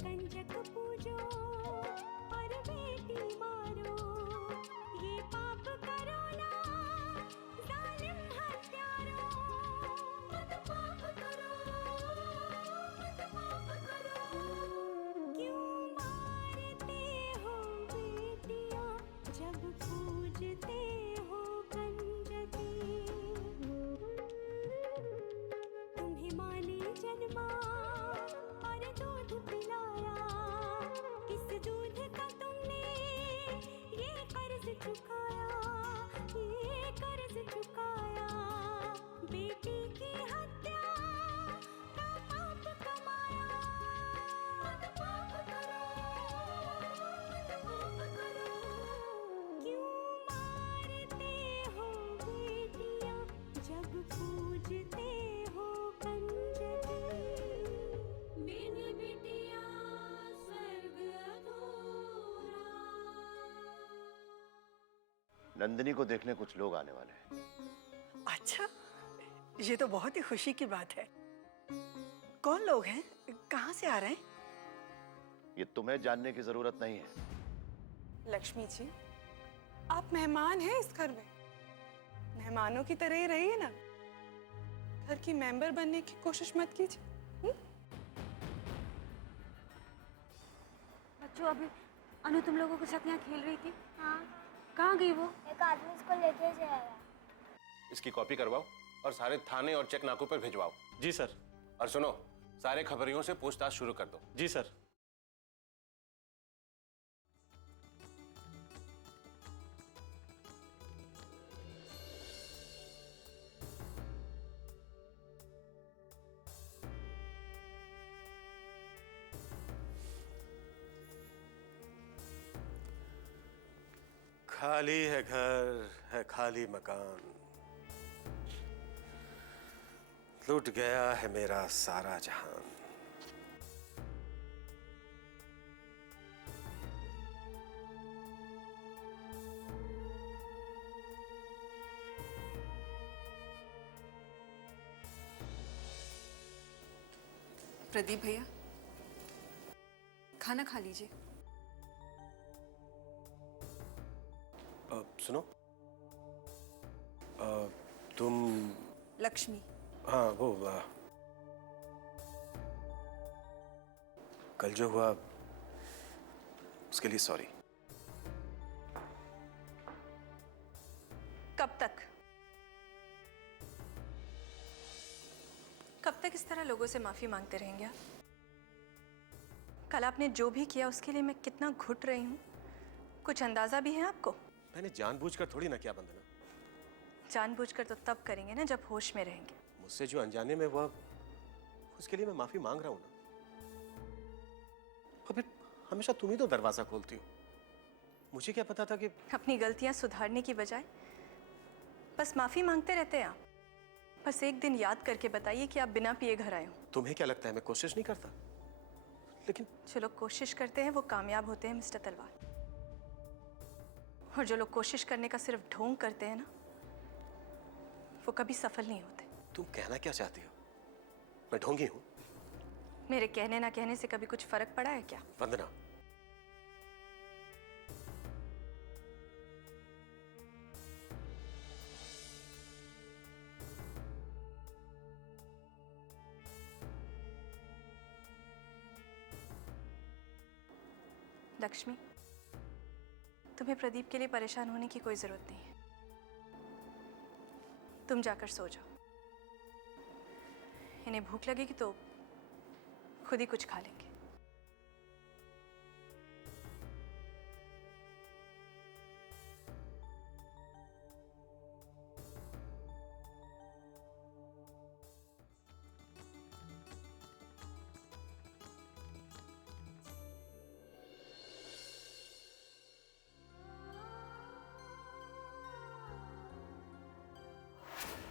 कंजक पूजो और बेटी मारो, ये पाप करो ना जालिम हत्यारों। मत पाप करो, मत पाप करो। क्यों मारते हो बेटियां जब पूजते हो कंजकी। तुम्हें माँ ने जन्मा और दूध पिलाया, इस दूध का तुमने ये कर्ज चुकाया, ये कर्ज चुकाया। बेटी की हत्या का पाप कमाया। मत पाप करो, मत पाप करो। क्यों मारते हो बेटियां जब पूजते हो कंजकी। बिन बिटिया स्वर्ग अधूरा। नंदिनी को देखने कुछ लोग आने वाले हैं। अच्छा, ये तो बहुत ही खुशी की बात है। कौन लोग हैं? कहाँ से आ रहे हैं? ये तुम्हें जानने की जरूरत नहीं है। लक्ष्मी जी, आप मेहमान हैं इस घर में, मेहमानों की तरह ही रहिए ना। घर की मेंबर बनने की कोशिश मत कीजिए। बच्चों, अभी अनु तुम लोगों के साथ यहाँ खेल रही थी। हाँ, कहाँ गई वो? एक आदमी इसको लेके जाएगा। इसकी कॉपी करवाओ और सारे थाने और चेक नाकों पर भिजवाओ। जी सर। और सुनो, सारे खबरियों से पूछताछ शुरू कर दो। जी सर। खाली है घर, है खाली मकान, लूट गया है मेरा सारा जहान। प्रदीप भैया, खाना खा लीजिए। सुनो, तुम? लक्ष्मी। हाँ, वो कल जो हुआ उसके लिए सॉरी। कब तक इस तरह लोगों से माफी मांगते रहेंगे आप? कल आपने जो भी किया उसके लिए मैं कितना घुट रही हूँ, कुछ अंदाजा भी है आपको? मैंने जानबूझकर थोड़ी ना किया वंदना। जानबूझकर तो तब करेंगे ना जब होश में रहेंगे। मुझसे जो अनजाने में हुआ उसके लिए मैं माफी मांग रहा हूं ना। और फिर हमेशा तुम ही तो दरवाजा खोलती हो। मुझे क्या पता था कि अपनी गलतियां सुधारने की बजाय बस माफी मांगते रहते हैं आप। बस एक दिन याद करके बताइए कि आप बिना पिए घर आए हो। तुम्हें क्या लगता है मैं कोशिश नहीं करता? लेकिन जो लोग कोशिश करते हैं वो कामयाब होते हैं मिस्टर तलवार, और जो लोग कोशिश करने का सिर्फ ढोंग करते हैं ना, वो कभी सफल नहीं होते। तुम कहना क्या चाहती हो? मैं ढोंगी हूं? मेरे कहने ना कहने से कभी कुछ फर्क पड़ा है क्या? वंदना, लक्ष्मी, तुम्हें प्रदीप के लिए परेशान होने की कोई जरूरत नहीं है। तुम जाकर सो जाओ। इन्हें भूख लगेगी तो खुद ही कुछ खा लेंगे।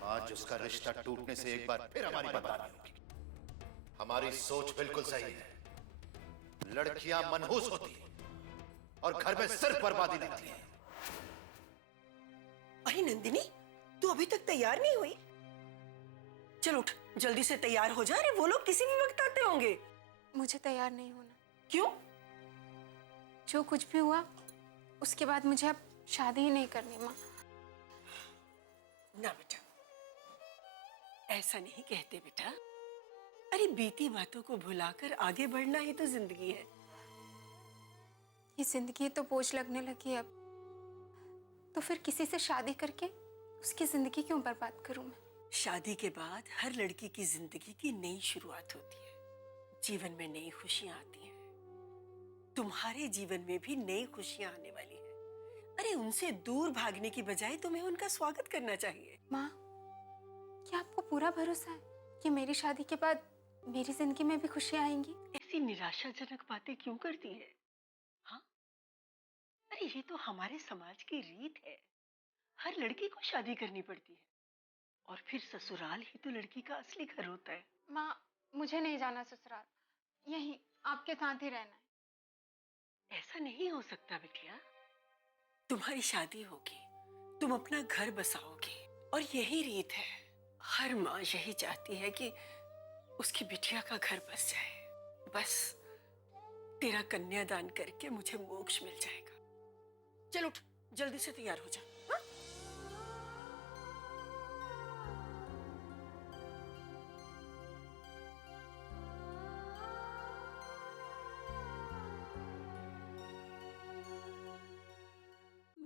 आज उसका रिश्ता टूटने से एक बार फिर हमारी बर्बादी होगी। हमारी सोच बिल्कुल सही है। लड़कियां मनहूस होती हैं और घर में सिर्फ बर्बादी दिखती है। अरे नंदिनी, तू अभी तक तैयार नहीं हुई? चल उठ, जल्दी से तैयार हो जा। अरे वो लोग किसी भी वक्त आते होंगे। मुझे तैयार नहीं होना। क्यों? जो कुछ भी हुआ उसके बाद मुझे अब शादी ही नहीं करनी माँ। ना बेटा, ऐसा नहीं कहते बेटा। अरे बीती बातों को भुलाकर आगे बढ़ना ही तो जिंदगी है। ये जिंदगी तो बोझ लगने लगी अब, तो फिर किसी से शादी करके उसकी जिंदगी क्यों बर्बाद करूं मैं? शादी के बाद हर लड़की की जिंदगी की नई शुरुआत होती है। जीवन में नई खुशियां आती हैं। तुम्हारे जीवन में भी नई खुशियां आने वाली है। अरे उनसे दूर भागने की बजाय तुम्हें उनका स्वागत करना चाहिए। माँ, क्या आपको पूरा भरोसा है कि मेरी शादी के बाद मेरी जिंदगी में भी खुशियां आएंगी? ऐसी निराशाजनक बातें क्यों करती है? हाँ, अरे ये तो हमारे समाज की रीत है। हर लड़की को शादी करनी पड़ती है और फिर ससुराल ही तो लड़की का असली घर होता है। माँ, मुझे नहीं जाना ससुराल, यहीं आपके साथ ही रहना है। ऐसा नहीं हो सकता बिटिया। तुम्हारी शादी होगी, तुम अपना घर बसाओगी और यही रीत है। हर माँ यही चाहती है कि उसकी बिटिया का घर बस जाए। बस तेरा कन्यादान करके मुझे मोक्ष मिल जाएगा। चल उठ, जल्दी से तैयार हो जा। हाँ?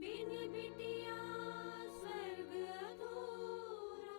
बिन बिटिया स्वर्ग अधूरा।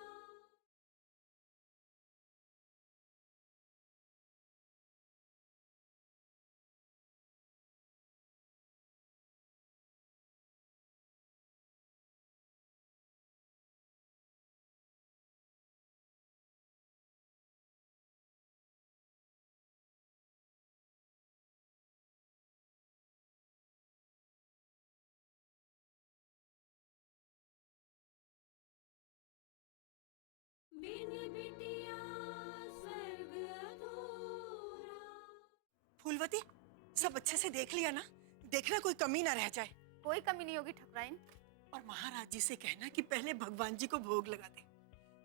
बिन बिटिया स्वर्ग अधूरा। फूलवती, सब अच्छे से देख लिया ना? देखना कोई कमी ना रह जाए। कोई कमी नहीं होगी ठकुराइन। और महाराज जी से कहना कि पहले भगवान जी को भोग लगा दे।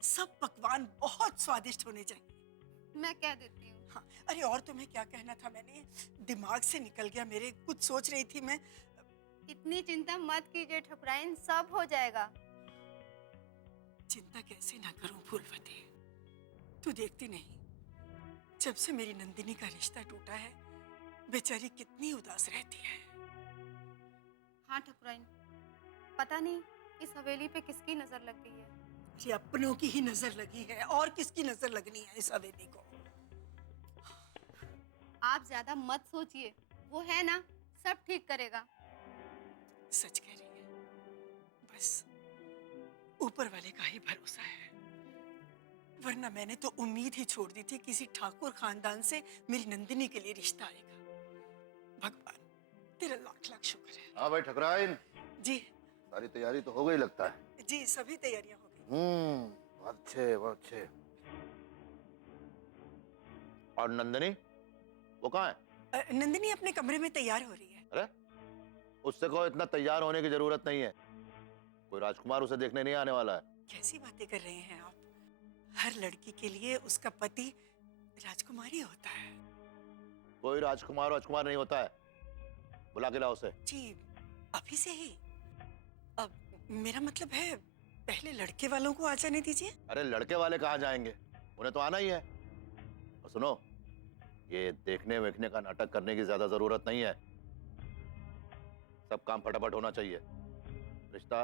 सब पकवान बहुत स्वादिष्ट होने चाहिए। मैं कह देती हूँ। हाँ, अरे और तुम्हें क्या कहना था? मैंने दिमाग से निकल गया मेरे। कुछ सोच रही थी मैं। इतनी चिंता मत कीजिए ठकुराइन, सब हो जाएगा। चिंता कैसे ना करूं फूलवती? तू देखती नहीं, जब से मेरी नंदिनी का रिश्ता टूटा है, बेचारी कितनी उदास रहती है। हाँ ठकुराइन, पता नहीं इस हवेली पे किसकी नजर लग गई है। ये अपनों की ही नजर लगी है, और किसकी नजर लगनी है इस हवेली को? आप ज्यादा मत सोचिए, वो है ना, सब ठीक करेगा। सच कह रही है। बस ऊपर वाले का ही भरोसा है। वरना मैंने तो उम्मीद ही छोड़ दी थी किसी ठाकुर खानदान से मेरी नंदिनी के लिए रिश्ता आएगा। भगवान तेरा लाख लाख शुक्र है। हाँ भाई ठकुराइन, जी सारी तैयारी तो हो गई लगता है। जी, सभी तैयारियां हो गई। बहुत अच्छे, बहुत अच्छे। और नंदिनी वो कहाँ है? नंदिनी अपने कमरे में तैयार हो रही है। अरे उससे कहो इतना तैयार होने की जरूरत नहीं है। कोई राजकुमार उसे देखने नहीं आने वाला है। कैसी बातें कर रहे हैं आप? हर लड़की के लिए उसका पति राजकुमार ही होता है। कोई राजकुमार नहीं होता है। बुला के लाओ उसे। जी, अभी से ही? अब मेरा मतलब है पहले लड़के वालों को आ जाने दीजिए। अरे लड़के वाले कहाँ जाएंगे, उन्हें तो आना ही है। और सुनो, ये देखने वेखने का नाटक करने की ज्यादा जरूरत नहीं है। सब काम फटाफट होना चाहिए। रिश्ता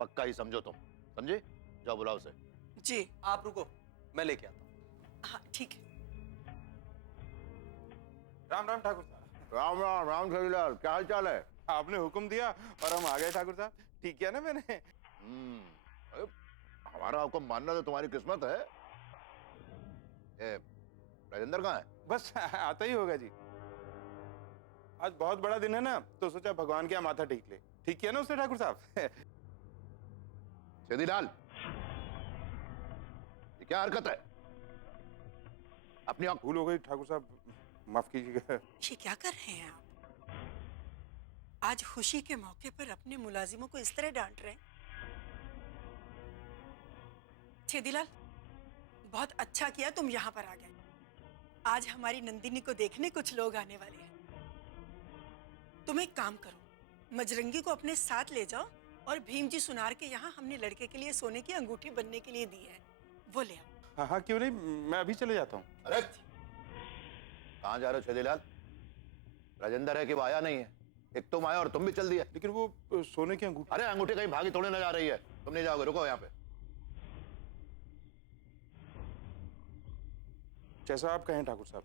पक्का ही समझो तुम, समझे? जाओ बुलाओ उसे। जी। आप रुको, मैं लेके आता हूँ। हाँ ठीक है। राम राम ठाकुर साहब। राम राम राम खरीलाल, क्या हाल चाल है? आपने हुक्म दिया और हम आ गए ठाकुर साहब। ठीक किया ना मैंने? अरे, हमारा हुक्म मानना तो तुम्हारी किस्मत है। राजेंद्र कहाँ है? बस आता ही होगा जी। आज बहुत बड़ा दिन है ना, तो सोचा भगवान के यहाँ माथा टेक ले। ठीक किया ना उसने ठाकुर साहब? सीधीलाल, ये क्या हरकत है? अपनी आंख। भूल हो गई ठाकुर साहब, माफ कीजिएगा। ये क्या कर रहे हैं आप? आज खुशी के मौके पर अपने मुलाजिमों को इस तरह डांट रहे हैं? छेदीलाल, बहुत अच्छा किया तुम यहाँ पर आ गए। आज हमारी नंदिनी को देखने कुछ लोग आने वाले हैं। तुम एक काम करो, मजरंगी को अपने साथ ले जाओ और भीम जी सुनार के यहाँ हमने लड़के के लिए सोने की अंगूठी बनने के लिए दी है, वो ले आओ। हाँ हाँ, क्यों नहीं, मैं अभी चले जाता हूँ। अरे कहाँ जा रहे हो छेदीलाल? राजेंद्र है कि वो आया नहीं है? एक तुम आए और तुम भी चल दिए। लेकिन वो सोने की अंगूठी। अरे अंगूठी कहीं भागी तोड़ने न जा रही है, तुम नहीं जाओगे, रुको यहाँ पे। जैसा आप कहें ठाकुर साहब।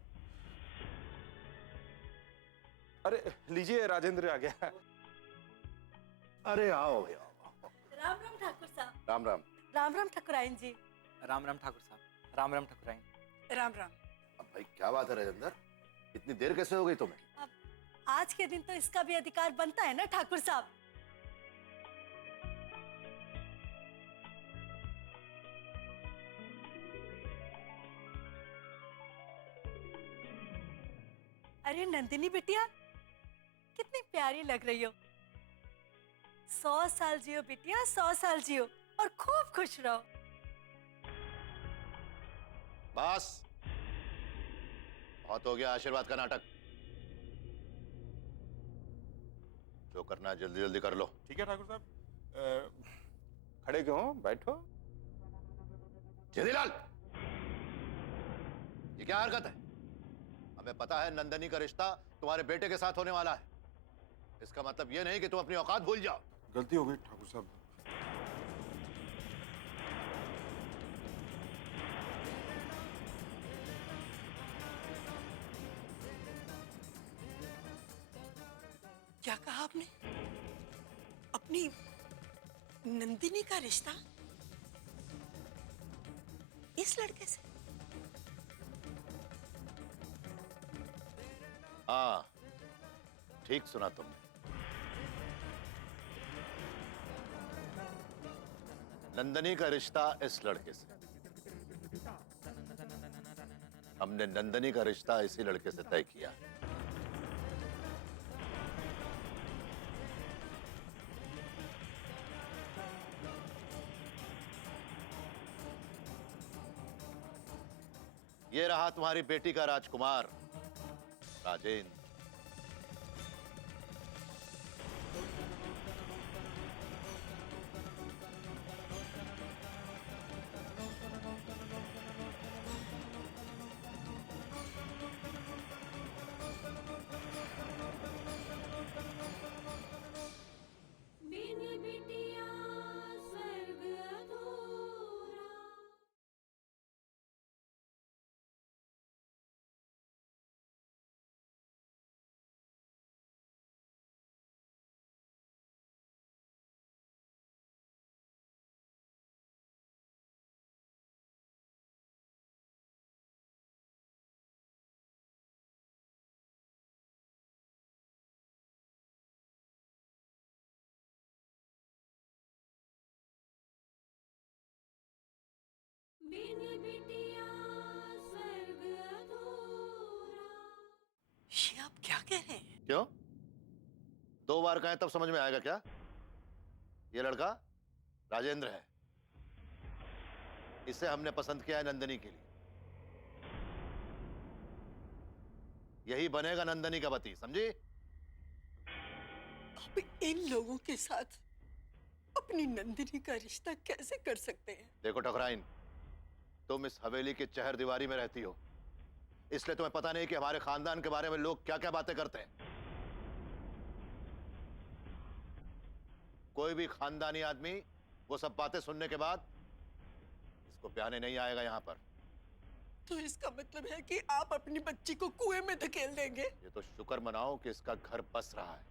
अरे लीजिए, राजेंद्र आ गया। अरे आओ भैया, आओ। राम राम ठाकुर साहब। राम राम। राम राम ठाकुराइन जी। राम राम ठाकुर साहब। राम राम ठाकुराइन। राम राम। अब भाई क्या बात है राजेंद्र, इतनी देर कैसे हो गई तुम्हें? अब आज के दिन तो इसका भी अधिकार बनता है ना ठाकुर साहब। अरे नंदिनी बिटिया, कितनी प्यारी लग रही हो। 100 साल जियो बिटिया, 100 साल जियो और खूब खुश रहो। बस बहुत हो गया आशीर्वाद का नाटक, जो करना है जल्दी जल्दी कर लो। ठीक है ठाकुर साहब, खड़े क्यों हो? बैठो। छेदीलाल, ये क्या हरकत है? हमें पता है नंदनी का रिश्ता तुम्हारे बेटे के साथ होने वाला है, इसका मतलब ये नहीं कि तुम अपनी औकात भूल जाओ। गलती हो गई ठाकुर साहब। क्या कहा आपने? अपनी नंदिनी का रिश्ता इस लड़के से? हाँ ठीक सुना तुमने, नंदनी का रिश्ता इस लड़के से। हमने नंदनी का रिश्ता इसी लड़के से तय किया। ये रहा तुम्हारी बेटी का राजकुमार राजेंद्र। बिन बिटिया स्वर्ग अधूरा। बिन बिटिया स्वर्ग अधूरा। ये आप क्या कह रहे हैं? क्यों? 2 बार कहें तब समझ में आएगा क्या? ये लड़का राजेंद्र है, इसे हमने पसंद किया है नंदनी के लिए। यही बनेगा नंदनी का पति, समझी? आप इन लोगों के साथ अपनी नंदिनी का रिश्ता कैसे कर सकते हैं? देखो ठकुराइन, तुम इस हवेली की चहर दीवारी में रहती हो, इसलिए तुम्हें पता नहीं कि हमारे खानदान के बारे में लोग क्या क्या बातें करते हैं। कोई भी खानदानी आदमी वो सब बातें सुनने के बाद इसको ब्याहने नहीं आएगा यहाँ पर। तो इसका मतलब है कि आप अपनी बच्ची को कुएं में धकेल देंगे? ये तो शुक्र मनाओ कि इसका घर बस रहा है,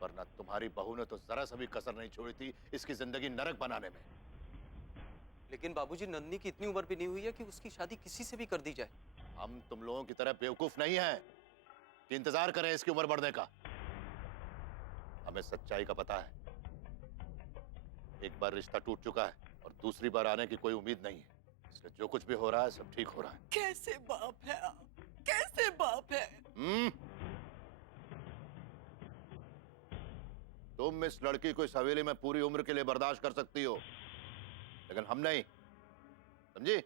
वरना तुम्हारी बहू ने तो जरा सा भी कसर नहीं छोड़ी थी इसकी जिंदगी नरक बनाने में। लेकिन बाबूजी, नंदनी की इतनी उम्र भी नहीं हुई है कि उसकी शादी किसी से भी कर दी जाए। हम तुम लोगों की तरह बेवकूफ नहीं हैं कि इंतजार करें इसकी उम्र बढ़ने का। हमें सच्चाई का पता है, एक बार रिश्ता टूट चुका है और दूसरी बार आने की कोई उम्मीद नहीं है, इसलिए जो कुछ भी हो रहा है सब ठीक हो रहा है। कैसे बाप है आप? कैसे बाप है? तुम इस लड़की को इस हवेली में पूरी उम्र के लिए बर्दाश्त कर सकती हो, लेकिन हम नहीं, समझी?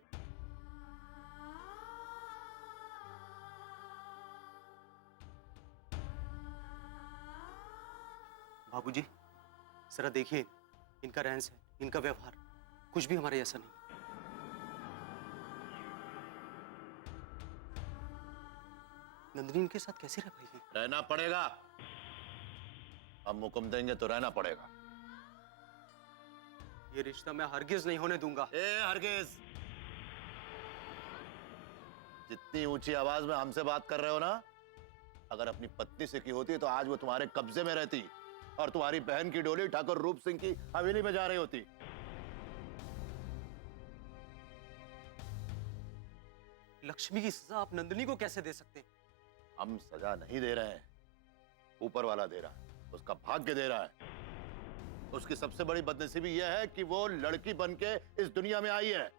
बाबूजी, जरा देखिए इनका रहन सहन, इनका व्यवहार, कुछ भी हमारे जैसा नहीं। नंदिनी इनके साथ कैसे रह पाएगी? रहना पड़ेगा। हम हुक्म देंगे तो रहना पड़ेगा। ये रिश्ता मैं हरगिज नहीं होने दूंगा। हरगिज, जितनी ऊंची आवाज में हमसे बात कर रहे हो ना, अगर अपनी पत्नी से की होती तो आज वो तुम्हारे कब्जे में रहती और तुम्हारी बहन की डोली ठाकुर रूप सिंह की हवेली में जा रही होती। लक्ष्मी की सजा आप नंदिनी को कैसे दे सकते हैं? हम सजा नहीं दे रहे हैं, ऊपर वाला दे रहा है, उसका भाग्य दे रहा है। उसकी सबसे बड़ी बदनसीबी यह है कि वो लड़की बन के इस दुनिया में आई है,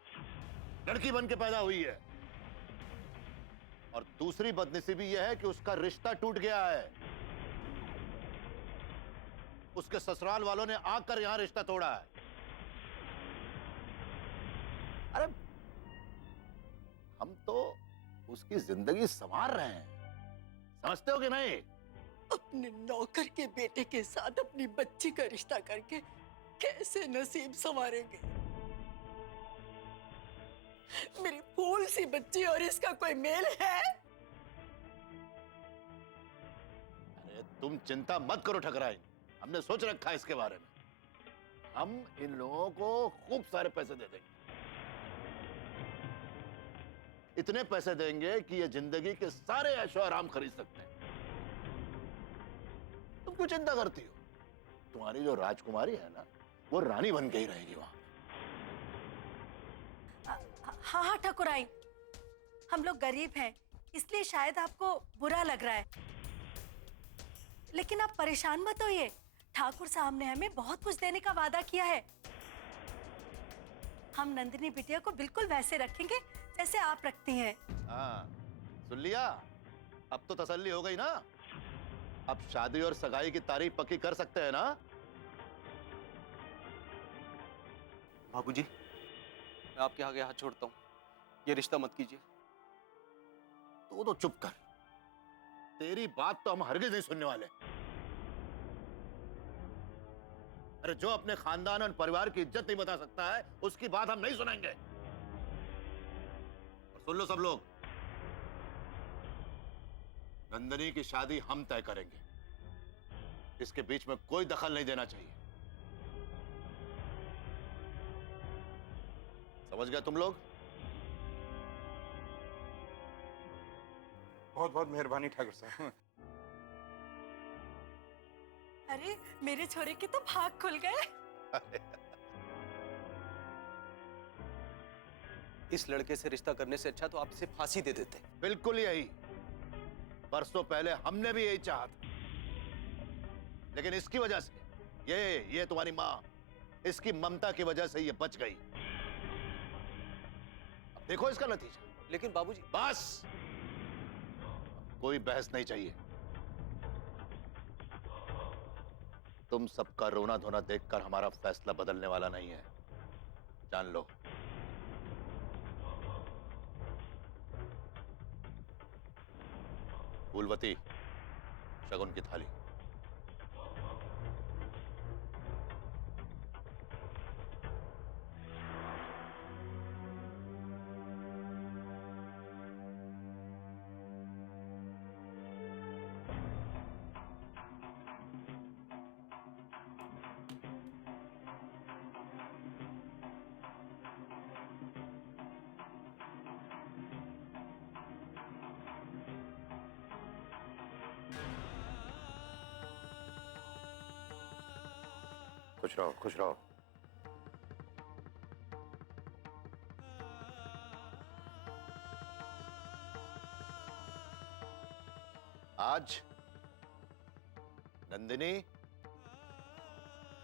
लड़की बन के पैदा हुई है। और दूसरी बदनसीबी यह है कि उसका रिश्ता टूट गया है। उसके ससुराल वालों ने आकर यहां रिश्ता तोड़ा है। अरे हम तो उसकी जिंदगी संवार रहे हैं, समझते हो कि नहीं? अपने नौकर के बेटे के साथ अपनी बच्ची का रिश्ता करके कैसे नसीब संवारेंगे? मेरी फूल सी बच्ची और इसका कोई मेल है? अरे तुम चिंता मत करो ठकराई, हमने सोच रखा है इसके बारे में। हम इन लोगों को खूब सारे पैसे दे देंगे, इतने पैसे देंगे कि ये जिंदगी के सारे ऐशो आराम खरीद सकते हैं। तुम क्यों चिंता करती हो? तुम्हारी जो राजकुमारी है ना, वो रानी बन के ही रहेगी वहां। हाँ हाँ ठाकुराइन, हम लोग गरीब हैं, इसलिए शायद आपको बुरा लग रहा है, लेकिन आप परेशान मत होइए। ठाकुर साहब ने हमें बहुत कुछ देने का वादा किया है। हम नंदिनी बिटिया को बिल्कुल वैसे रखेंगे जैसे आप रखती हैं। हाँ, सुन लिया? अब तो तसल्ली हो गई ना? अब शादी और सगाई की तारीख पक्की कर सकते हैं ना? बाबूजी, मैं आपके आगे हाथ छोड़ता हूँ, ये रिश्ता मत कीजिए। तो चुप कर, तेरी बात तो हम हरगिज नहीं सुनने वाले। अरे जो अपने खानदान और परिवार की इज्जत नहीं बता सकता है, उसकी बात हम नहीं सुनेंगे। और सुन लो सब लोग, नंदिनी की शादी हम तय करेंगे, इसके बीच में कोई दखल नहीं देना चाहिए। समझ गए तुम लोग? बहुत बहुत मेहरबानी ठाकुर साहब। अरे मेरे छोरे के तो भाग खुल गए। इस लड़के से रिश्ता करने से अच्छा तो आप इसे फांसी दे देते। बिल्कुल यही, बरसों पहले हमने भी यही चाहा था, लेकिन इसकी वजह से ये तुम्हारी माँ, इसकी ममता की वजह से ये बच गई। अब देखो इसका नतीजा। लेकिन बाबूजी, बस कोई बहस नहीं चाहिए। तुम सबका रोना धोना देखकर हमारा फैसला बदलने वाला नहीं है, जान लो। फूलवती, शगुन की थाली। खुश रहो, खुश रहो। आज नंदिनी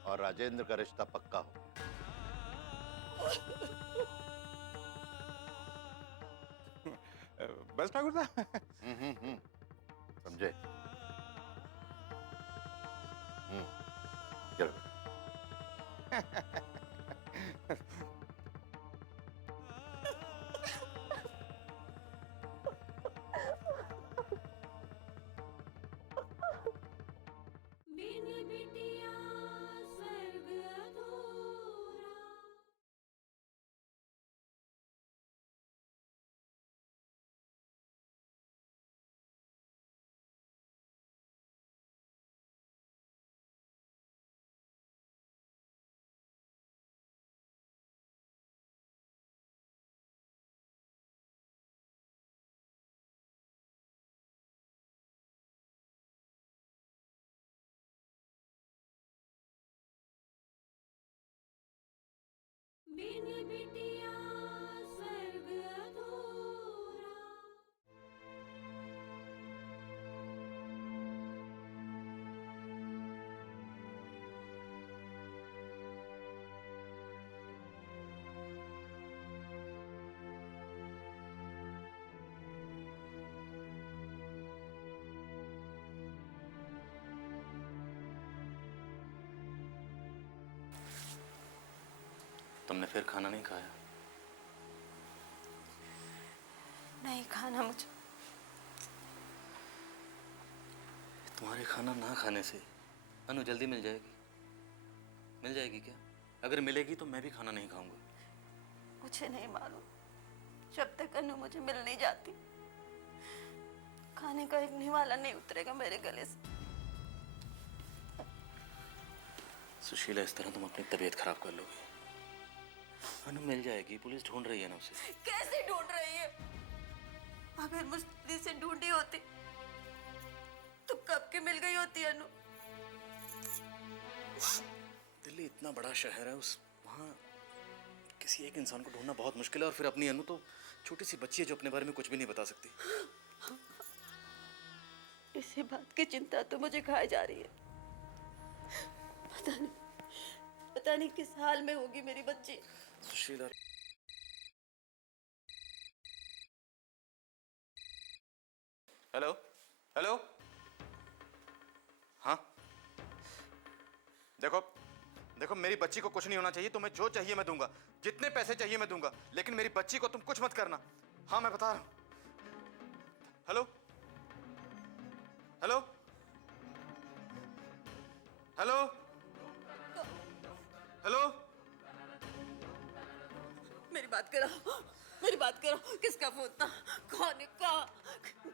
और राजेंद्र का रिश्ता पक्का हो। बस ठाकुर साहब। समझे? चलो। बिन बिटिया बिन बिटिया स्वर्ग अधूरा। तुमने फिर खाना नहीं खाया? नहीं खाना मुझे। तुम्हारे खाना ना खाने से अनु जल्दी मिल जाएगी। मिल जाएगी क्या? अगर मिलेगी तो मैं भी खाना नहीं खाऊंगा। मुझे नहीं मालूम, जब तक अनु मुझे मिल नहीं जाती खाने का एक निवाला नहीं उतरेगा मेरे गले से। सुशीला, इस तरह तुम अपनी तबीयत खराब कर लोगे। अनु मिल जाएगी, पुलिस ढूंढ रही है ना उसे। कैसे ढूंढ रही है? अगर मुझे से ढूंढी होती तो कब के मिल गई होती अनु। दिल्ली इतना बड़ा शहर है, उस वहाँ किसी एक इंसान को ढूंढना बहुत मुश्किल है। और फिर अपनी अनु तो छोटी सी बच्ची है जो अपने बारे में कुछ भी नहीं बता सकती। इसी बात की चिंता तो मुझे खाए जा रही है। पता नहीं किस हाल में होगी मेरी बच्ची। सुशीला, हेलो हेलो, हाँ देखो देखो, मेरी बच्ची को कुछ नहीं होना चाहिए। तुम्हें जो चाहिए मैं दूंगा, जितने पैसे चाहिए मैं दूंगा, लेकिन मेरी बच्ची को तुम कुछ मत करना। हाँ मैं बता रहा हूं। हेलो हेलो हेलो हेलो, मेरी बात करो, मेरी बात करो। किसका फोन था? कौन है? कहाँ?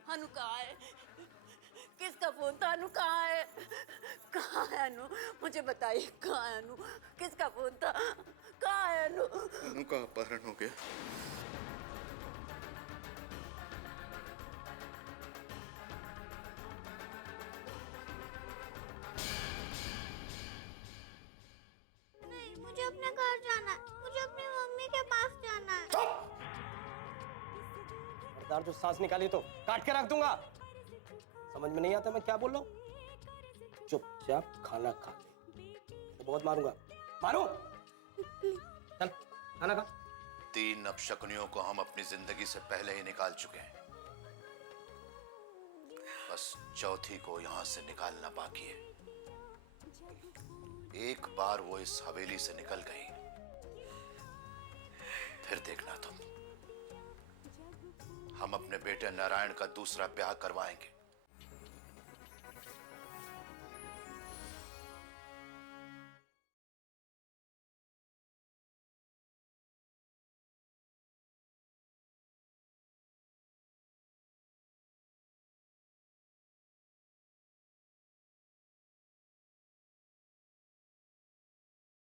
अनु कहाँ है? किसका फोन था? अनु कहाँ है? कहाँ है अनु? मुझे बताइए, कहाँ है अनु? किसका फोन था? कहाँ है अनु? अनु का अपहरण हो गया। नहीं, मुझे अपने घर जाना है। मुझे अपनी मम्मी के पास जाना है। खबरदार जो सांस निकाली तो काट के रख दूंगा। समझ में नहीं आता मैं क्या बोल रहा हूँ? चुपचाप खाना खा ले, तो बहुत मारूंगा। मारो, चल खाना खा। 3 अपशकुनियों को हम अपनी जिंदगी से पहले ही निकाल चुके हैं, बस चौथी को यहां से निकालना बाकी है। एक बार वो इस हवेली से निकल गई, फिर देखना तुम। हम अपने बेटे नारायण का दूसरा ब्याह करवाएंगे।